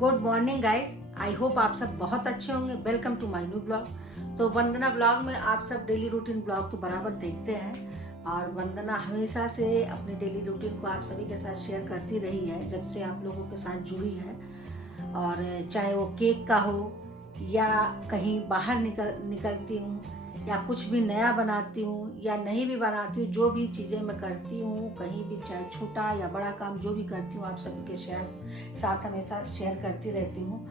Good morning guys, I hope आप सब बहुत अच्छे होंगे। Welcome to my new blog. तो वंदना ब्लॉग में आप सब डेली रूटीन ब्लॉग तो बराबर देखते हैं और वंदना हमेशा से अपने डेली रूटीन को आप सभी के साथ शेयर करती रही है जब से आप लोगों के साथ जुड़ी है। और चाहे वो केक का हो या कहीं बाहर निकलती हूँ या कुछ भी नया बनाती हूँ या नहीं भी बनाती हूँ, जो भी चीज़ें मैं करती हूँ कहीं भी, चाहे छोटा या बड़ा काम जो भी करती हूँ आप सभी के साथ हमेशा शेयर करती रहती हूँ।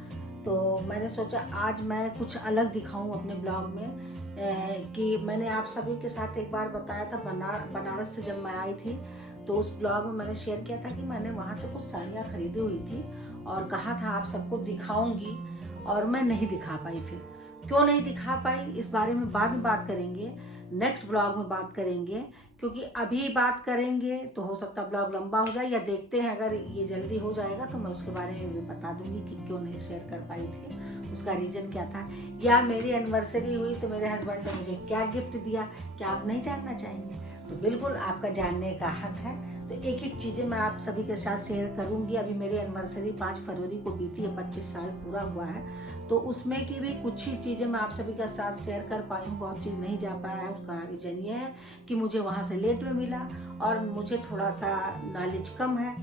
तो मैंने सोचा आज मैं कुछ अलग दिखाऊं अपने ब्लॉग में कि मैंने आप सभी के साथ एक बार बताया था बनारस से जब मैं आई थी, तो उस ब्लॉग में मैंने शेयर किया था कि मैंने वहाँ से कुछ साड़ियाँ खरीदी हुई थी और कहा था आप सबको दिखाऊंगी, और मैं नहीं दिखा पाई। फिर क्यों नहीं दिखा पाई इस बारे में बाद में बात करेंगे, नेक्स्ट ब्लॉग में बात करेंगे, क्योंकि अभी बात करेंगे तो हो सकता ब्लॉग लंबा हो जाए, या देखते हैं अगर ये जल्दी हो जाएगा तो मैं उसके बारे में भी बता दूंगी कि क्यों नहीं शेयर कर पाई थी, उसका रीज़न क्या था। या मेरी एनिवर्सरी हुई तो मेरे हस्बैंड ने मुझे क्या गिफ्ट दिया, क्या आप नहीं जानना चाहेंगे? तो बिल्कुल आपका जानने का हक है। तो एक एक चीज़ें मैं आप सभी के साथ शेयर करूंगी। अभी मेरी एनिवर्सरी 5 फरवरी को बीती है, 25 साल पूरा हुआ है, तो उसमें की भी कुछ ही चीज़ें मैं आप सभी के साथ शेयर कर पाई हूँ। बहुत चीज़ नहीं जा पाया है, उसका रीज़न ये है कि मुझे वहाँ से लेट में मिला और मुझे थोड़ा सा नॉलेज कम है।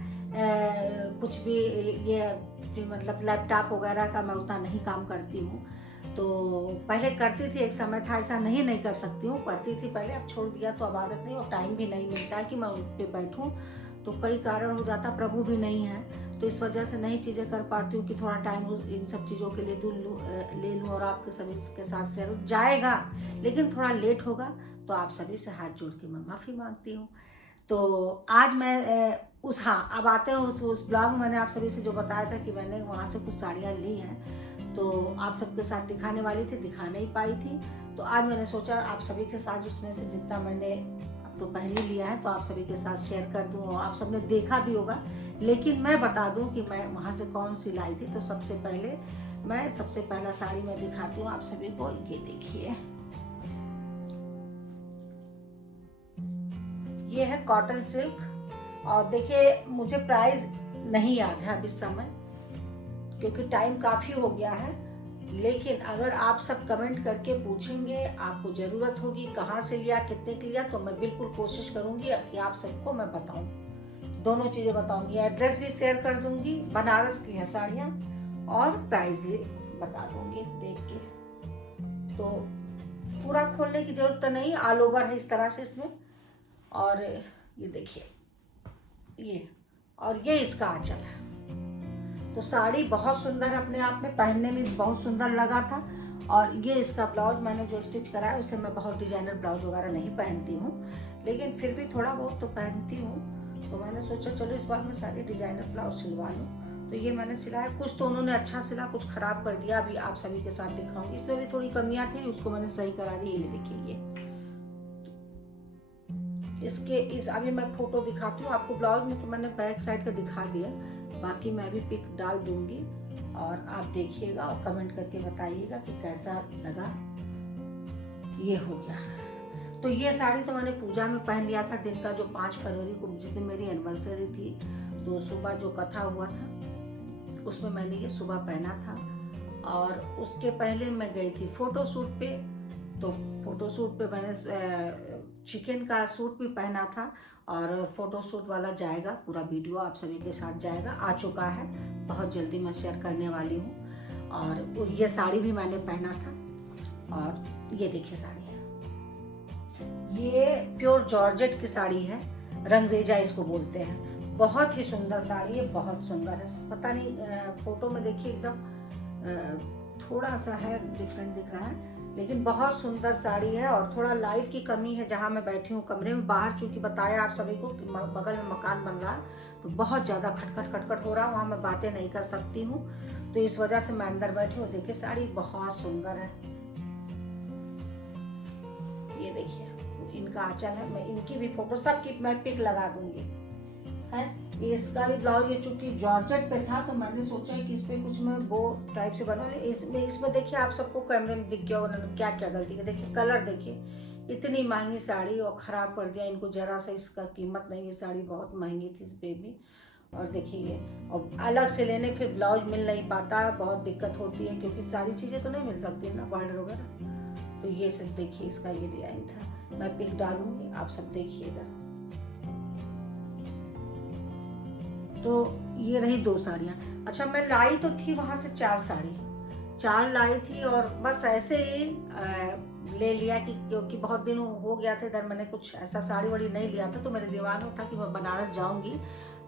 कुछ भी ये मतलब लैपटॉप वगैरह का मैं उतना नहीं काम करती हूँ। तो पहले करती थी, एक समय था, ऐसा नहीं कर सकती हूँ, करती थी पहले, अब छोड़ दिया तो अब आदत नहीं, और टाइम भी नहीं मिलता है कि मैं उस पर बैठूँ, तो कई कारण हो जाता, प्रभु भी नहीं है तो इस वजह से नहीं चीज़ें कर पाती हूँ कि थोड़ा टाइम इन सब चीज़ों के लिए ले लूँ और आपके सभी के साथ शेयर जाएगा, लेकिन थोड़ा लेट होगा तो आप सभी से हाथ जोड़ के मैं माफ़ी मांगती हूँ। तो आज मैं अब आते हैं उस ब्लॉग में मैंने आप सभी से जो बताया था कि मैंने वहाँ से कुछ साड़ियाँ ली हैं, तो आप सबके साथ दिखाने वाली थी, दिखा नहीं पाई थी, तो आज मैंने सोचा आप सभी के साथ उसमें से जितना मैंने अब तो पहन ही लिया है तो आप सभी के साथ शेयर कर दूँ, और आप सबने देखा भी होगा, लेकिन मैं बता दूँ कि मैं वहाँ से कौन सी लाई थी। तो सबसे पहला साड़ी मैं दिखाती हूँ आप सभी को, ये देखिए, ये है कॉटन सिल्क। और देखिए मुझे प्राइस नहीं याद है अब इस समय क्योंकि टाइम काफ़ी हो गया है, लेकिन अगर आप सब कमेंट करके पूछेंगे, आपको ज़रूरत होगी कहाँ से लिया, कितने का लिया, तो मैं बिल्कुल कोशिश करूँगी कि आप सबको मैं बताऊँ, दोनों चीज़ें बताऊँगी, एड्रेस भी शेयर कर दूँगी, बनारस की है साड़ियाँ, और प्राइस भी बता दूँगी देख के। तो पूरा खोलने की ज़रूरत तो नहीं, ऑल ओवर है इस तरह से इसमें। और ये देखिए, ये इसका आंचल है। तो साड़ी बहुत सुंदर है, अपने आप में पहनने में बहुत सुंदर लगा था। और ये इसका ब्लाउज मैंने जो स्टिच करा है, उससे मैं बहुत डिजाइनर ब्लाउज वगैरह नहीं पहनती हूँ, लेकिन फिर भी थोड़ा बहुत तो पहनती हूँ, तो मैंने सोचा चलो इस बार मैं सारी डिजाइनर ब्लाउज सिलवा लूँ। तो ये मैंने सिलाया, कुछ तो उन्होंने अच्छा सिला, कुछ खराब कर दिया, अभी आप सभी के साथ दिखाऊंगी। इसमें भी थोड़ी कमियाँ थी, उसको मैंने सही करा दी। ये देखिए, अभी मैं फोटो दिखाती हूँ आपको। ब्लाउज में तो मैंने बैक साइड का दिखा दिया, बाकी मैं भी पिक डाल दूंगी और आप देखिएगा और कमेंट करके बताइएगा कि कैसा लगा। ये हो गया। तो ये साड़ी तो मैंने पूजा में पहन लिया था, दिन का जो 5 फरवरी को जिस दिन मेरी एनिवर्सरी थी, तो सुबह जो कथा हुआ था उसमें मैंने ये सुबह पहना था। और उसके पहले मैं गई थी फोटो शूट पे, तो फोटो शूट पे मैंने चिकन का सूट भी पहना था, और फोटो शूट वाला जाएगा, पूरा वीडियो आप सभी के साथ जाएगा, आ चुका है, बहुत जल्दी मैं शेयर करने वाली हूँ। और ये साड़ी भी मैंने पहना था। और ये देखिए साड़ी है, ये प्योर जॉर्जेट की साड़ी है, रंगरेजा इसको बोलते हैं। बहुत ही सुंदर साड़ी है, बहुत सुंदर है। पता नहीं फोटो में देखिए एकदम थोड़ा सा है डिफरेंट दिख रहा है, लेकिन बहुत सुंदर साड़ी है। और थोड़ा लाइट की कमी है जहाँ मैं बैठी हूँ कमरे में, बाहर चूंकि बताया आप सभी को कि बगल में मकान बन रहा है, तो बहुत ज़्यादा खटखट हो रहा है, वहाँ मैं बातें नहीं कर सकती हूँ, तो इस वजह से मैं अंदर बैठी हूँ। देखिए साड़ी बहुत सुंदर है, ये देखिए इनका आंचल है, मैं इनकी भी फोटो सबकी मैं पिक लगा दूंगी है। इसका भी ब्लाउज, ये चूंकि जॉर्जेट पे था तो मैंने सोचा कि इस पे कुछ मैं वो टाइप से बना ले। इसमें देखिए आप सबको कैमरे में दिख गया उन्होंने क्या क्या गलती की। देखिए कलर देखिए, इतनी महंगी साड़ी और ख़राब कर दिया इनको, जरा सा इसका कीमत नहीं है, साड़ी बहुत महंगी थी इस पे भी। और देखिए ये, और अलग से लेने फिर ब्लाउज मिल नहीं पाता है, बहुत दिक्कत होती है क्योंकि सारी चीज़ें तो नहीं मिल सकती ना, बॉर्डर वगैरह। तो ये सब देखिए, इसका ये डिजाइन था, मैं पिक डालूंगी, आप सब देखिएगा। तो ये रही 2 साड़ियाँ। अच्छा, मैं लाई तो थी वहाँ से 4 लाई थी, और बस ऐसे ही ले लिया कि क्योंकि बहुत दिन हो गया था इधर, मैंने कुछ ऐसा साड़ी वाड़ी नहीं लिया था, तो मेरे दिमाग में था कि मैं बनारस जाऊंगी।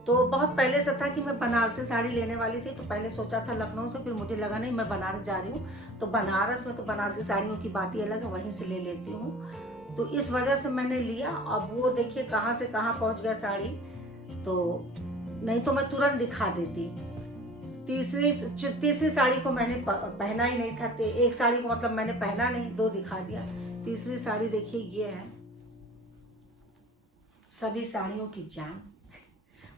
तो बहुत पहले से था कि मैं बनारसी साड़ी लेने वाली थी, तो पहले सोचा था लखनऊ से, फिर मुझे लगा नहीं, मैं बनारस जा रही हूँ तो बनारस में तो बनारसी साड़ियों की बात ही अलग है, वहीं से ले लेती हूँ। तो इस वजह से मैंने लिया। अब वो देखिए कहाँ से कहाँ पहुँच गया साड़ी, तो नहीं तो मैं तुरंत दिखा देती। तीसरी साड़ी को मैंने पहना ही नहीं था, एक साड़ी को मतलब मैंने पहना नहीं, 2 दिखा दिया। तीसरी साड़ी देखिए, ये है सभी साड़ियों की जान,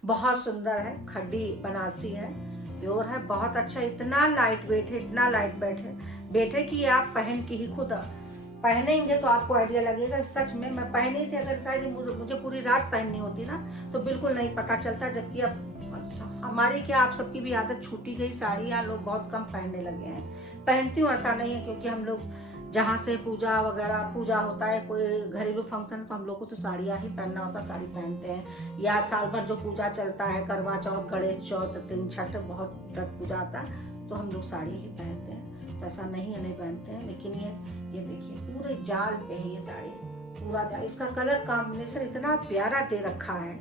बहुत सुंदर है, खड्डी बनारसी है, प्योर है, बहुत अच्छा, इतना लाइट वेट है, इतना लाइट वेट है कि आप पहन के ही खुद पहनेंगे तो आपको आइडिया लगेगा। सच में मैं पहनी थी, अगर शायद मुझे पूरी रात पहननी होती ना तो बिल्कुल नहीं पता चलता, जबकि अब हमारी क्या, आप सबकी भी आदत छूटी गई, साड़ियाँ लोग बहुत कम पहनने लगे हैं। पहनती हूँ ऐसा नहीं है, क्योंकि हम लोग जहाँ से पूजा होता है, कोई घरेलू फंक्शन, तो हम लोग को तो साड़ियाँ ही पहनना होता, साड़ी पहनते हैं। या साल भर जो पूजा चलता है, करवा चौथ, गणेश चौथ, 3 छठ, बहुत तक पूजा आता है, तो हम लोग साड़ी ही पहनते हैं। तो ऐसा नहीं है नहीं पहनते हैं, लेकिन ये देखिए पूरे जाल पे है ये साड़ी, पूरा जाल। इसका कलर कॉम्बिनेशन इतना प्यारा दे रखा है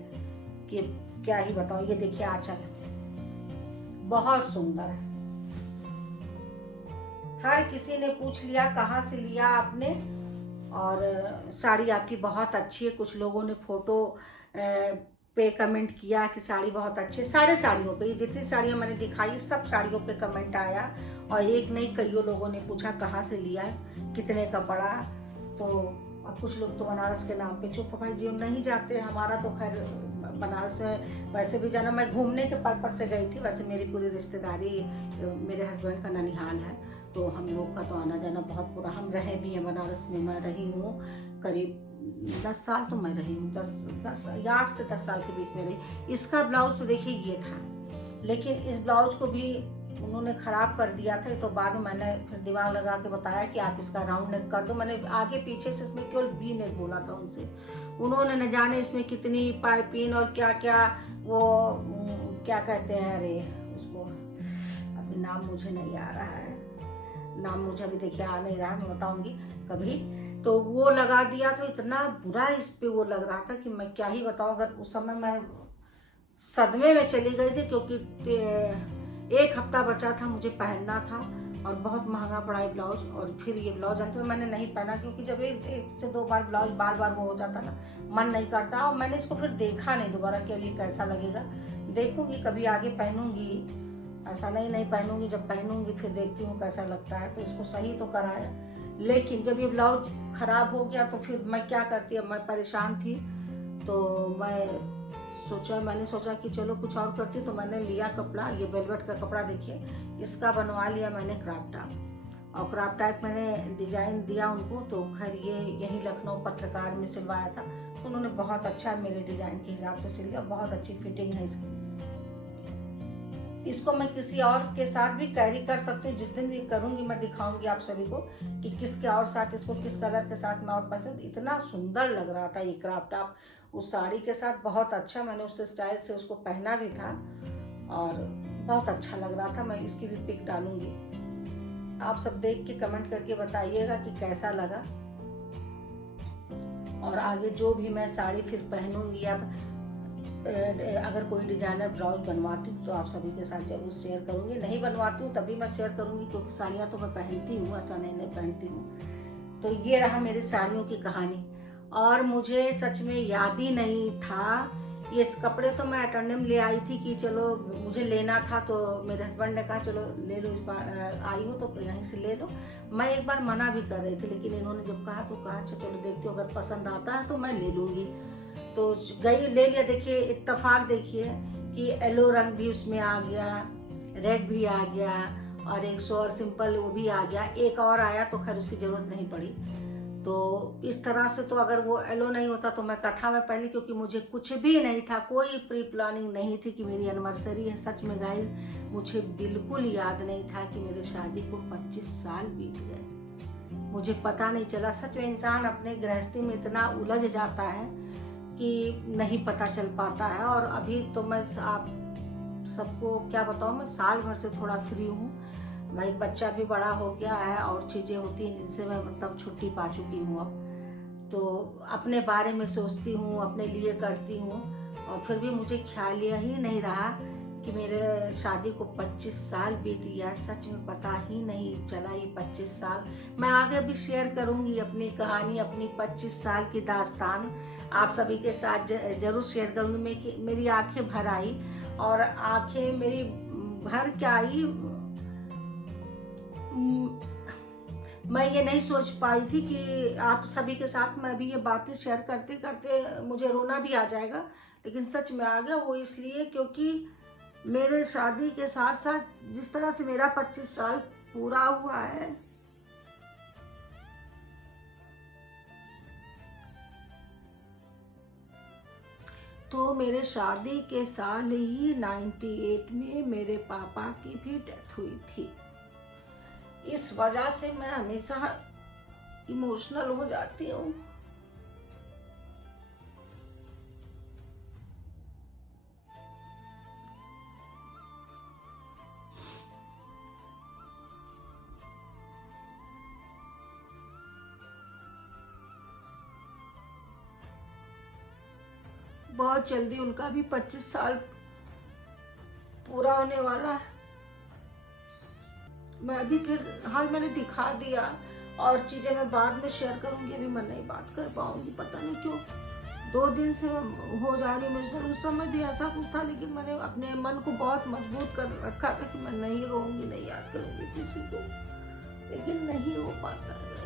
कि क्या ही बताओ। ये देखिए आंचल, बहुत सुंदर है। हर किसी ने पूछ लिया कहाँ से लिया आपने, और साड़ी आपकी बहुत अच्छी है। कुछ लोगों ने फोटो पे कमेंट किया कि साड़ी बहुत अच्छी है। सारे साड़ियों पे, जितनी साड़ियाँ मैंने दिखाई सब साड़ियों पे कमेंट आया, और एक नहीं कईयों लोगों ने पूछा कहाँ से लिया है, कितने का पड़ा। तो अब कुछ लोग तो बनारस के नाम पे चुप भाई जी नहीं जाते, हमारा तो खैर बनारस वैसे भी जाना, मैं घूमने के पर्पज से गई थी। वैसे मेरी पूरी रिश्तेदारी, मेरे हस्बैंड का ननिहाल है, तो हम लोग का तो आना जाना बहुत पूरा, हम रहे भी हैं बनारस में। मैं रही हूँ करीब 10 साल, तो मैं रही हूँ 8 से 10 साल के बीच में रही। इसका ब्लाउज तो देखिए ये था, लेकिन इस ब्लाउज को भी उन्होंने ख़राब कर दिया था। तो बाद में मैंने फिर दिमाग लगा के बताया कि आप इसका राउंड नेक कर दो। मैंने आगे पीछे से इसमें केवल वी नेक बोला था उनसे, उन्होंने न जाने इसमें कितनी पाइपिंग और क्या क्या, वो क्या कहते हैं, अरे उसको अभी नाम मुझे नहीं आ रहा है, नाम मुझे अभी देखिए आ नहीं रहा, मैं बताऊंगी कभी। तो वो लगा दिया था, इतना बुरा इस पे वो लग रहा था कि मैं क्या ही बताऊं। अगर उस समय मैं सदमे में चली गई थी, क्योंकि 1 हफ्ता बचा था मुझे पहनना था, और बहुत महंगा पड़ा है ब्लाउज। और फिर ये ब्लाउज अंत में मैंने नहीं पहना, क्योंकि जब 1 से 2 बार ब्लाउज बार बार वो हो जाता ना, मन नहीं करता। और मैंने इसको फिर देखा नहीं दोबारा कि ये कैसा लगेगा। देखूंगी कभी आगे पहनूंगी, ऐसा नहीं पहनूंगी, जब पहनूंगी फिर देखती हूँ कैसा लगता है। तो इसको सही तो कराया, लेकिन जब ये ब्लाउज खराब हो गया तो फिर मैं क्या करती, अब मैं परेशान थी। तो मैंने सोचा कि चलो कुछ और करती हूँ। तो मैंने लिया कपड़ा, ये वेलवेट का कपड़ा देखिए, इसका बनवा लिया मैंने क्रॉप टॉप। और क्रॉप टॉप मैंने डिजाइन दिया उनको, तो खैर ये यहीं लखनऊ पत्रकार में सिलवाया था, तो उन्होंने बहुत अच्छा मेरे डिजाइन के हिसाब से सिल दिया, बहुत अच्छी फिटिंग है इसकी। इसको मैं किसी और के साथ भी कैरी कर सकती हूँ, जिस दिन भी करूँगी मैं दिखाऊंगी आप सभी को कि किसके और साथ, इसको किस कलर के साथ मैं और पसंद। इतना सुंदर लग रहा था ये क्रॉप टॉप उस साड़ी के साथ, बहुत अच्छा। मैंने उस स्टाइल से उसको पहना भी था और बहुत अच्छा लग रहा था। मैं इसकी भी पिक डालूंगी, आप सब देख के कमेंट करके बताइएगा कि कैसा लगा। और आगे जो भी मैं साड़ी फिर पहनूंगी, या अगर कोई डिजाइनर ब्लाउज बनवाती हूँ तो आप सभी के साथ जरूर शेयर करूँगी। नहीं बनवाती हूँ तभी मैं शेयर करूँगी, क्योंकि साड़ियाँ तो मैं पहनती हूँ, ऐसा नहीं पहनती हूँ। तो ये रहा मेरी साड़ियों की कहानी। और मुझे सच में याद ही नहीं था, ये इस कपड़े तो मैं अटेंडम ले आई थी कि चलो मुझे लेना था, तो मेरे हस्बैंड ने कहा चलो ले लो, इस बार आई हो तो यहीं से ले लो। मैं एक बार मना भी कर रही थी, लेकिन इन्होंने जब कहा तो कहा अच्छा चलो देखती हूँ, अगर पसंद आता है तो मैं ले लूँगी। तो गई ले लिया। देखिए इत्तेफाक देखिए कि येलो रंग भी उसमें आ गया, रेड भी आ गया, और एक सोर सिंपल वो भी आ गया, एक और आया तो खैर उसकी ज़रूरत नहीं पड़ी। तो इस तरह से तो अगर वो एलो नहीं होता तो मैं कथा में पहले, क्योंकि मुझे कुछ भी नहीं था, कोई प्री प्लानिंग नहीं थी कि मेरी एनिवर्सरी है। सच में गाइज मुझे बिल्कुल याद नहीं था कि मेरे शादी को 25 साल बीत गए, मुझे पता नहीं चला। सच में इंसान अपने गृहस्थी में इतना उलझ जाता है कि नहीं पता चल पाता है। और अभी तो मैं आप सबको क्या बताऊँ, मैं साल भर से थोड़ा फ्री हूँ। भाई बच्चा भी बड़ा हो गया है और चीज़ें होती हैं जिनसे मैं मतलब छुट्टी पा चुकी हूँ अब। तो अपने बारे में सोचती हूँ, अपने लिए करती हूँ, और फिर भी मुझे ख्याल ही नहीं रहा कि मेरे शादी को 25 साल बीत गया। सच में पता ही नहीं चला ये 25 साल। मैं आगे भी शेयर करूँगी अपनी कहानी, अपनी 25 साल की दास्तान आप सभी के साथ जरूर शेयर करूँगी। मेरी आंखें भर आई, और आंखें मेरी भर क्या आई, मैं ये नहीं सोच पाई थी कि आप सभी के साथ मैं भी ये बातें शेयर करते करते मुझे रोना भी आ जाएगा, लेकिन सच में आ गया। वो इसलिए क्योंकि मेरे शादी के साथ साथ जिस तरह से मेरा 25 साल पूरा हुआ है, तो मेरे शादी के साल ही 98 में मेरे पापा की भी डेथ हुई थी। इस वजह से मैं हमेशा इमोशनल हो जाती हूँ। बहुत जल्दी उनका भी 25 साल पूरा होने वाला है। मैं भी फिर हाल मैंने दिखा दिया, और चीज़ें मैं बाद में शेयर करूंगी, अभी मैं नहीं बात कर पाऊंगी, पता नहीं क्यों 2 दिन से हो जा रही इमोशनल। उस समय भी ऐसा कुछ था, लेकिन मैंने अपने मन को बहुत मजबूत कर रखा था कि मैं नहीं रोऊंगी, नहीं याद करूंगी किसी को, लेकिन नहीं हो पाता है।